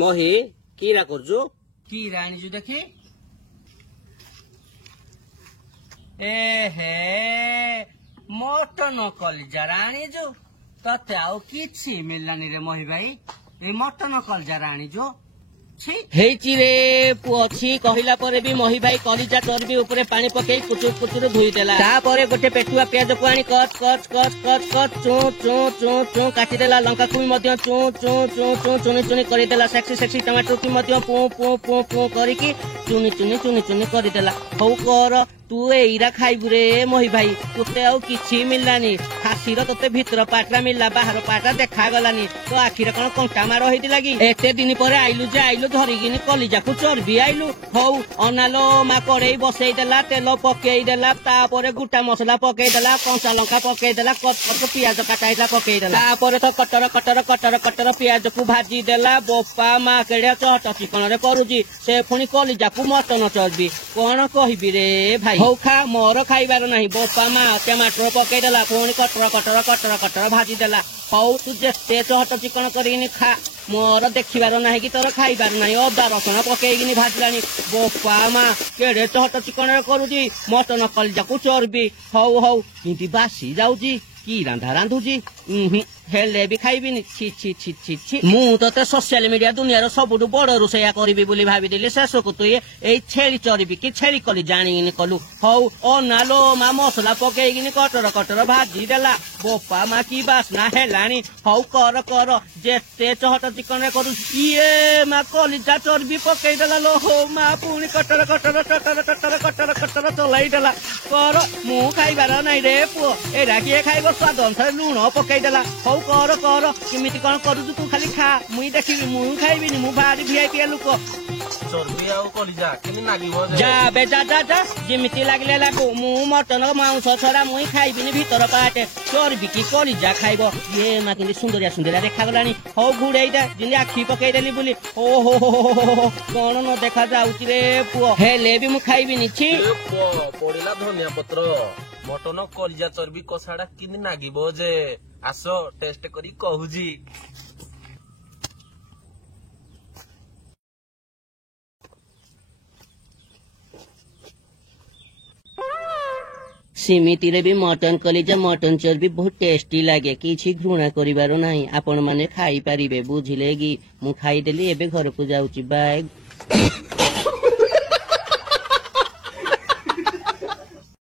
मही कीरा करजु कीरा आनीजु देखी एहे मटन कलिजा आनीजु तते आउ किछि मिललानी रे मही भाई ए मटन कलिजा आनीजु रे पुअछि कहला परे भी मही भाई कलिजा चर्बी ऊपर पानी पकई कुचुर कुचुर धोई देला तापरे गोटे पेटुआ प्याज को आनी cut cut cut cut cut चो चो चो चो काटी देला लंका को मध्य चो चो चो चो चुनी चुनी करि देला सेक्सी सेक्सी टमाटर की मध्य पो पो पो पो करिकी चुनी चुनी चुनी चुनी करि देला हौ कर तू एरा खाइबु रे मही भाई तोते आउ किछि मिललानी खासीर तोते भीतर पाटरा मिलला बाहर पाटरा देखा गलानी तो आखिर कोन कंटा मार होइति लागी एते दिन परे आइलु जे आइलु धरिगिनी कलिजा को चर्बी आइलु हौ अनालो मा कड़ेई बसई देला तेल पकेई देला तापरे गुटा मसला पकेई देला कंचा लंका पकेई देला कट पियाज काटाइला पकेई देला तापरे तो कटर कटर कटर कटर पियाज को भाजी देला बोपा मा केड़े चट चिकन रे करूजी से पुनी कलिजा को मटन चर्बी कोन कहिबि रे भाई हौ खा मोर खाइबार नाही बोपा मा टमाटर पकेई देला पुनी कटर कटर कटर कटर भाजी देला हौ तू जेते चट चिकन करिनी खा मोर देखिबार नाही कि तोर खाइबार नाही अदा रसुण पकेइगिनी भाजलानी बोपा मा केड़े चट चिकन करूजी मटन कलिजा को चर्बी हौ हौ किंती बासी जाउजी की रांधा रांधुजी हेले भी खाइबिनी छी छी छी छी छी मु तते सोशल मीडिया दुनिया सबुठु बड़ रोषेया करिबि बोली भाबिदिली शेषकु तु ए छेली चरिबि कि छेली कली जानिगिनी कलु हौ अनालो मा मसला पकेइगिनी कटर कटर भाजी देला बोपा मा की बासना हेलानी हौ कर कर जेते चहट चिकन करू ये मा कलिजा चर्बी पकेइ देला लो हो मा पुनी cutter cutter cutter cutter cutter cutter चलाई देला कर मु खाइबार नै रे पुओ एरा के खाइबो स्वाद अनुसार लूण पकेइ देला हौ कर कर किमिति कोन करू तू खाली खा मुई देखिबि मु खाइबिनी मु भारी वीआईपी लोक चर्बी आउ कलिजा केनि नागिबो जा बे जा जा जा जिमिति लागले लागो मु मटन मांस छड़ा मुई खाइबिनी भीतर पाटे चर्बी की कलिजा खाइबो ये मा किंदी सुंदरिया सुंदरिया देखा गलानी हौ घुड़ेई दे जिंदी आखी पकेइ देली बोली ओ हो हो कोन न देखा जाउची रे पुओ हेले भी मु खाइबिनी छी पड़िला धनिया पत्र मटन कलिजा चर्बी कसाडा किंदी नागिबो जे आसो टेस्ट करी कहूजी सिमिति रे भी मटन कलिजा मटन चर्बी बहुत टेस्टी लागे किछि घृणा करिबारो नाही आपण माने खाई परिबे बुझिले कि मु खाई देली एबे घर को जाउची बाय।